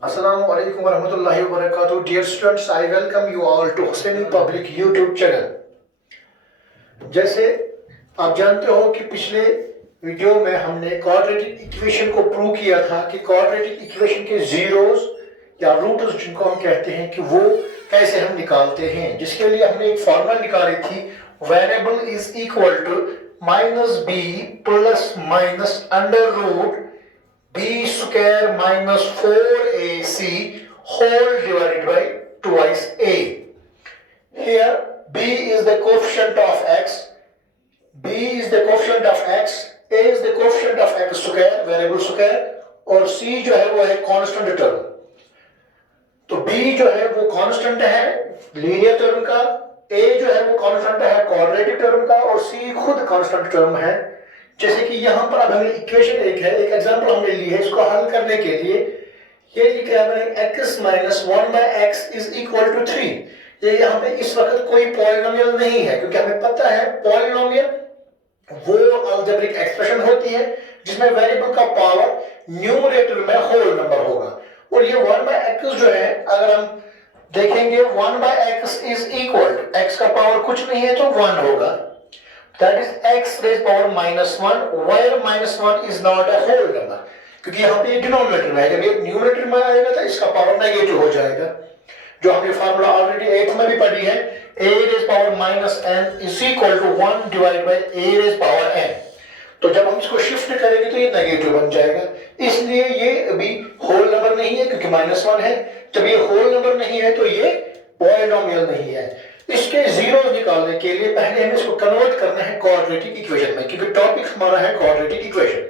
Assalamu alaikum warahmatullahi wabarakatuh. Dear students, I welcome you all to Hussaini Public YouTube channel. जैसे आप जानते हो कि पिछले वीडियो में हमने क्वाड्रेटिक इक्वेशन को प्रूव किया था कि क्वाड्रेटिक इक्वेशन के जीरोस या रूट्स जिनको हम कहते हैं कि वो कैसे हम निकालते हैं, जिसके लिए हमने एक फॉर्मूला निकाली थी, variable is equal to minus B plus minus under root b square minus 4ac whole divided by twice a. Here b is the coefficient of x, b is the coefficient of x, a is the coefficient of x square variable square और c जो है वो है constant term. तो b जो है वो constant है लीनियर टर्म का, a जो है वो कांस्टेंट है क्वाड्रेटिक टर्म का और c खुद कांस्टेंट टर्म है। जैसे कि यहाँ पर अब हमें इक्वेशन एक एग्जांपल हमने ली है, इसको हल करने के लिए ये लिखा है मैंने x minus 1/x is equal to 3। ये यहाँ पे इस वक्त कोई पॉलिनोमियल नहीं है, क्योंकि हमें पता है पॉलिनोमियल वो अलजेब्रिक एक्सप्रेशन होती है जिसमें वेरिएबल का पावर न्यूमरेटर में होल नंबर होगा। और ये 1/x जो है, अगर हम देखेंगे 1/x is equal to x का पावर कुछ नहीं है तो 1 होगा। That is x raised power minus 1 where minus 1 is not a whole number, क्योंकि यहाँ पे ये डिनोमिनेटर में है, जब ये न्यूमरेटर में आएगा तो इसका पावर नेगेटिव हो जाएगा, जो हमने फार्मूला ऑलरेडी 8th में भी पढ़ी है, a raised power minus n is equal to 1 divided by a raised power n। तो जब हम इसको शिफ्ट करेंगे तो ये नेगेटिव बन जाएगा, इसलिए ये अभी होल नंबर नहीं है क्योंकि -1 है। जब ये होल नंबर नहीं है तो ये पॉलिनोमियल नहीं है। इसके जीरो निकालने के लिए पहले हमें इसको कन्वर्ट करना है क्वाड्रेटिक इक्वेशन में, क्योंकि टॉपिक हमारा है क्वाड्रेटिक इक्वेशन।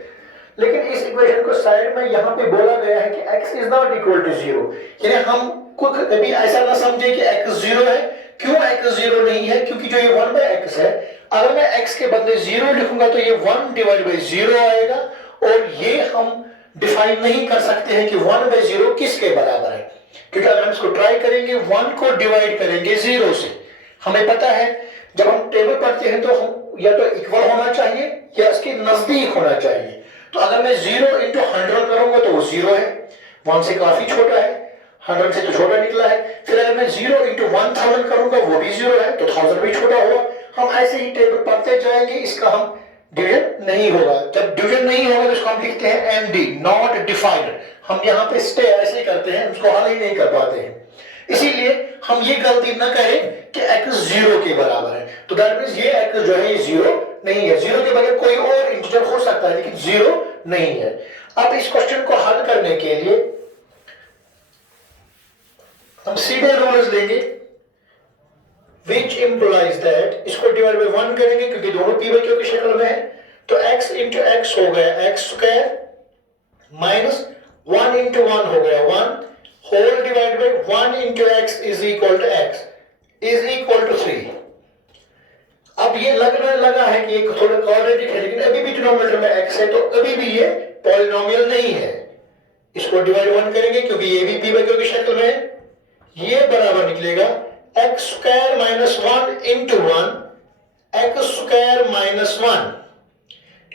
लेकिन इस इक्वेशन को साइड में यहाँ पे बोला गया है कि x is not equal to 0, यानी हम कभी ऐसा ना समझे कि x 0 है। क्यों x 0 नहीं है? क्योंकि जो ये 1/x है, अगर मैं x के बदले 0 लिखूंगा तो ये 1 डिवाइड बाई 0 आएगा, और ये हम डिफाइन नहीं कर सकते हैं कि 1/0 किसके बराबर है, क्योंकि अगर हम इसको ट्राई करेंगे 1 को डिवाइड करेंगे 0 से, हमें पता है जब हम टेबल पढ़ते हैं तो हम या तो इक्वल होना चाहिए या इसके नजदीक होना चाहिए। तो अगर मैं 0 into 100 करूंगा तो वो 0 है, 1 से काफी छोटा है, 100 से तो छोटा निकला है। फिर अगर मैं 0 into 1000 करूंगा वो भी 0 है, तो 1000 भी छोटा होगा। हम ऐसे ही टेबल पढ़ते जाएंगे, इसका हम डिवीजन नहीं होगा। जब डिवीजन नहीं होगा तो इसको हम लिखते हैं ND, नॉट डिफाइंड। हम यहाँ पे स्टे ऐसे ही करते हैं, उसको हल ही नहीं कर पाते हैं। इसीलिए हम ये गलती ना करें कि x 0 के बराबर है, तो दैट मींस ये x जो है ये 0 नहीं है। 0 के बगैर कोई और इंटीजर हो सकता है लेकिन 0 नहीं है। अब इस क्वेश्चन को हल करने के लिए हम सीधे रूल्स लेंगे, which implies that इसको डिवाइड बाय 1 करेंगे क्योंकि दोनों p बाई q की शक्ल में है, तो x into x हो गया x स्क्वायर माइनस 1 into 1 हो गया 1 whole divided by 1 into x is equal to x is equal to 3। अब ये लगने लगा है कि ये थोड़ा क्वाड्रेटिक है, लेकिन अभी भी डिनोमिनेटर में x है, तो अभी भी ये पॉलिनोमियल नहीं है। इसको डिवाइड 1 करेंगे क्योंकि ये भी p बाई q की शक्ल में है, ये बराबर निकलेगा x square minus 1 into 1 x square minus 1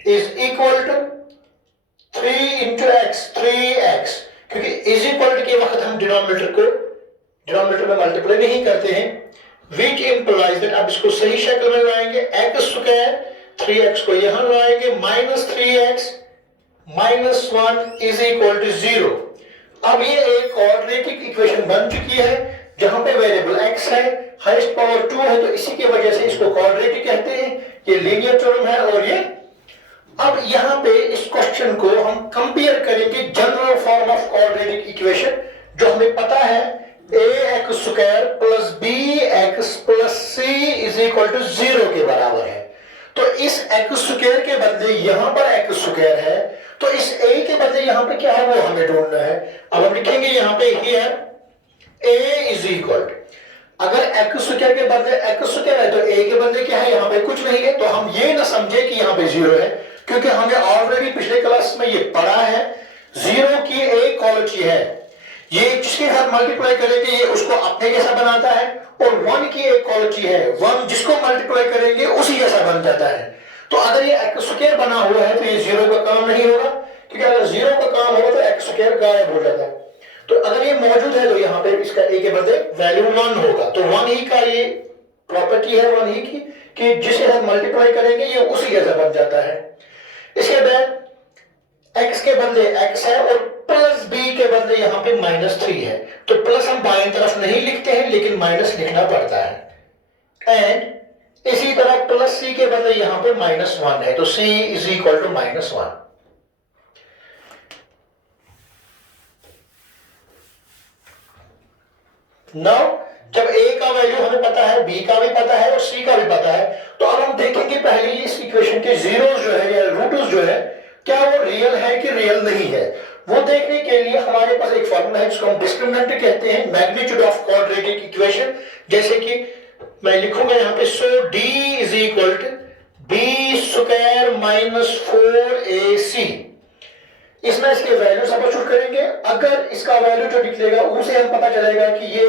is equal to 3 into x 3x, क्योंकि इज इक्वल के वक्त हम डिनोमिनेटर में मल्टीप्लाई नहीं करते हैं, which implies that अब इसको सही शक्ल में लाएंगे, x स्क्वायर 3x को यहां लाएंगे minus 3x minus 1 is equal to 0। अब ये एक क्वाड्रेटिक इक्वेशन बन चुकी है जहां पे वेरिएबल x है, हाईएस्ट पावर 2 है, तो इसी की वजह से इसको क्वाड्रेटिक कहते हैं। ये लीनियर टर्म है और ये अब यहाँ पे इस क्वेश्चन को हम कंपेयर करेंगे general form of quadratic equation, जो हमें पता है ax square plus bx plus c is equal to 0 के बराबर है। तो इस x स्क्वायर के बदले यहाँ पर x स्क्वायर है, तो इस a के बदले यहाँ पे क्या है वो हमें ढूंढना है। अब हम लिखेंगे यहाँ पे here a इज इक्वल, अगर x स्क्वायर के बदले x स्क्वायर है तो a के बदले क्या है, यहाँ पे कुछ नहीं है। तो हम ये ना समझे कि यहाँ पे 0 है, क्योंकि हमने ऑलरेडी पिछले क्लास में ये पढ़ा है 0 की एक क्वालिटी है, ये जिसके साथ मल्टीप्लाई करेंगे ये उसको अपने जैसा बनाता है, और 1 की एक क्वालिटी है 1 जिसको मल्टीप्लाई करेंगे उसी जैसा बन जाता है। तो अगर ये x स्क्वायर बना हुआ है तो ये 0 का काम नहीं होगा, क्योंकि अगर 0 का काम होगा तो x स्क्वायर गायब हो जाता है। तो अगर ये मौजूद है तो यहाँ पे इसका ए के बदले वैल्यू 1 होगा। तो 1 ही का ये प्रॉपर्टी है 1 ही की कि जिसे हम मल्टीप्लाई करेंगे ये उसी जैसा बन जाता है। इसके बाद x के बदले x है और प्लस b के बदले यहाँ पे -3 है। तो प्लस हम बाईं तरफ नहीं लिखते हैं लेकिन माइनस लिखना पड़ता है। एंड इसी तरह प्लस c के बदले यहाँ पे -1 है तो c is equal to -1। Now जब a का वैल्यू हमें पता है, b का भी पता है और c का भी पता है, तो अब हम देखेंगे पहले इस इक्वेशन के जीरोस जो है या रूट्स जो है क्या वो रियल है कि रियल नहीं है, वो देखने के लिए हमारे पास एक फॉर्मूला है जिसको हम डिस्क्रिमिनेंट कहते हैं, मैग्नीट्यूड ऑफ क्वाड्रेटिक इक्वेशन। जैसे कि मैं लिखूंगा यहाँ पे so d is equal to b square -4ac। इसमें इसके वैल्यू सब्स्टिट्यूट करेंगे। अगर इसका वैल्यू जो निकलेगा उसे हम पता चलेगा कि ये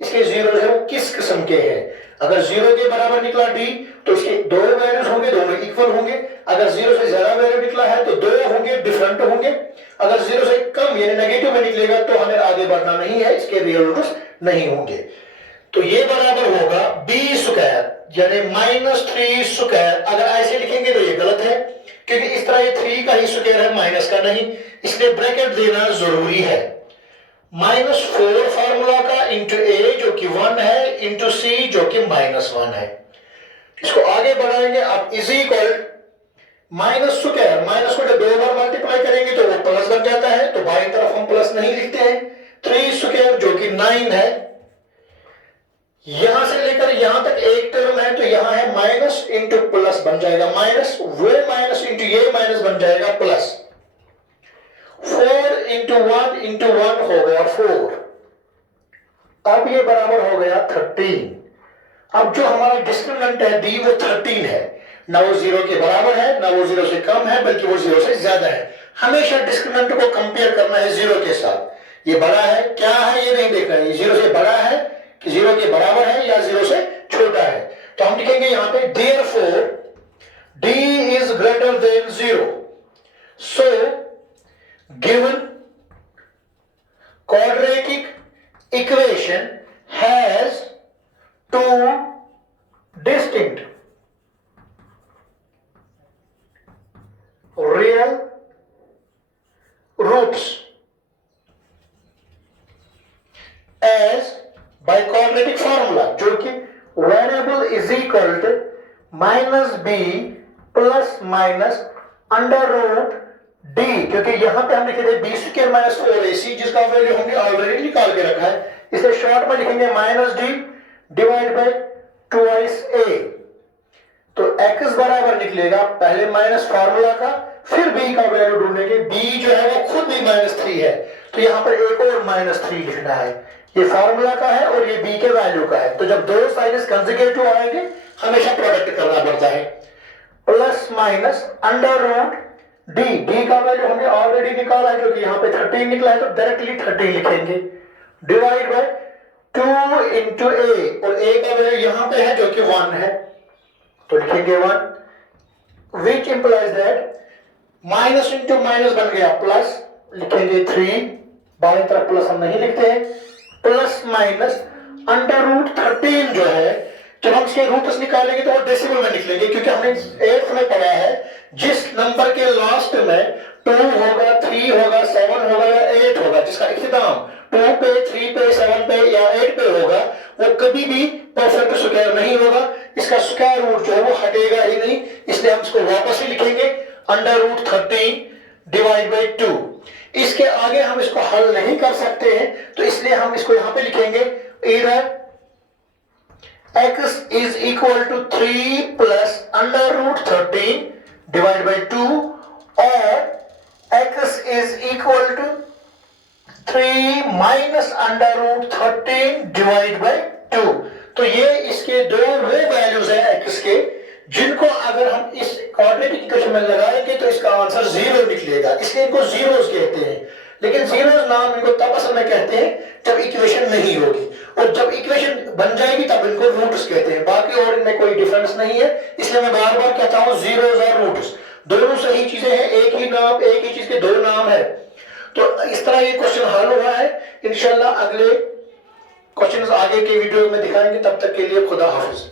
इसके जीरो है वो किस किस्म के हैं। अगर 0 के बराबर निकला d तो इसके दो वैल्यूज होंगे, दोनों इक्वल होंगे। अगर 0 से ज्यादा वैल्यू निकला है तो दो होंगे, डिफरेंट होंगे। अगर 0 से कम यानी नेगेटिव में निकलेगा तो हमें आगे बढ़ना नहीं है, इसके रियल रूट्स नहीं होंगे। तो ये बराबर होगा b स्क्वायर यानी -3 स्क्वायर। अगर ऐसे लिखेंगे तो ये गलत है क्योंकि इस तरह ये 3 का ही स्क्वायर है, माइनस का नहीं, इसलिए ब्रैकेट देना जरूरी है। -4 फार्मूला का इंटू a जो कि 1 है इंटू c जो कि -1 है। इसको आगे बढ़ाएंगे। अब is equal minus square, minus को जब 2 बार मल्टीप्लाई करेंगे तो वो प्लस बन जाता है, तो बाईं तरफ हम प्लस नहीं लिखते हैं। 3 स्क्वायर जो कि 9 है, यहां से लेकर यहां तक एक टर्म है तो यहां है माइनस इंटू प्लस बन जाएगा माइनस, वो माइनस इंटू ये माइनस बन जाएगा प्लस। 4 इंटू 1 इंटू 1 हो गया 4। अब ये बराबर हो गया 13। अब जो हमारा डिस्क्रिमिनेंट है डी वो 13 है, ना वो 0 के बराबर है ना वो 0 से कम है बल्कि वो 0 से ज्यादा है। हमेशा डिस्क्रिमिनेंट को कंपेयर करना है 0 के साथ। ये बड़ा है क्या है ये नहीं देखना है, ये 0 से बड़ा है कि 0 के बराबर है या 0 से छोटा है। तो हम लिखेंगे यहां पे therefore d is greater than 0, so given quadratic equation has two distinct real roots as by quadratic formula जो कि variable is equal to -b plus minus under root d, क्योंकि यहां पे हम लिखे थे b स्क्वायर -4ac जिसका value हमने ऑलरेडी निकाल के रखा है, इसे शॉर्ट में लिखेंगे -d डिवाइड बाय 2a। तो x बराबर निकलेगा पहले माइनस फार्मूला का फिर b का वैल्यू ढूंढेंगे। b जो है वो खुद भी -3 है तो यहां पर एक और -3 लिखना है। ये फार्मूला का है और ये b के वैल्यू का है, तो जब दो साइड्स कंसेक्यूटिव आएंगे हमेशा प्रोडक्ट करना पड़ता है। Plus minus under root d का वैल्यू हमने ऑलरेडी निकाला है क्योंकि यहाँ पे 13 निकला है तो डायरेक्टली 13 लिखेंगे डिवाइड बाय 2 इंटू a, और a का वैल्यू यहाँ पे है जो कि 1 है तो लिखेंगे 1 which implies that minus into minus बन गया प्लस, लिखेंगे 3, बाईं तरफ प्लस हम नहीं लिखते हैं। प्लस माइनस अंडर रूट 13 जो है जब हम इसके रूट्स निकालेंगे तो वो डेसिमल में निकलेंगे क्योंकि हमने 8th में पढ़ा है जिस नंबर के लास्ट में 2 होगा 3 होगा 7 होगा या 8 होगा जिसका इख्तिताम 2 पे 3 पे 7 पे या 8 पे होगा वो कभी भी परफेक्ट स्क्वायर नहीं होगा, इसका स्क्वायर रूट जो है वो हटेगा ही नहीं, इसलिए हम इसको वापस ही लिखेंगे अंडर रूट 13 डिवाइड बाई 2। इसके आगे हम इसको हल नहीं कर सकते हैं तो इसलिए हम इसको यहां पे लिखेंगे इधर x is equal to 3 plus under root 13 divided by 2 or x is equal to 3 minus under root 13 divided by 2। तो ये इसके दो वो वैल्यूज हैं x के जिनको अगर हम इस क्वाड्रेटिक इक्वेशन में लगाएंगे तो इसका आंसर 0 निकलेगा, इसलिए इनको जीरोस कहते हैं। लेकिन जीरोस नाम इनको तब असल में कहते हैं जब इक्वेशन नहीं होगी, और जब इक्वेशन बन जाएगी तब इनको रूट्स कहते हैं, बाकी और इनमें कोई डिफरेंस नहीं है। इसलिए मैं बार बार कहता हूं जीरोस और रूट्स दोनों सही चीजें हैं, एक ही नाम एक ही चीज के दो नाम है। तो इस तरह ये क्वेश्चन हल हुआ है। इंशाल्लाह अगले क्वेश्चन आगे के वीडियो में दिखाएंगे। तब तक के लिए खुदा हाफिज।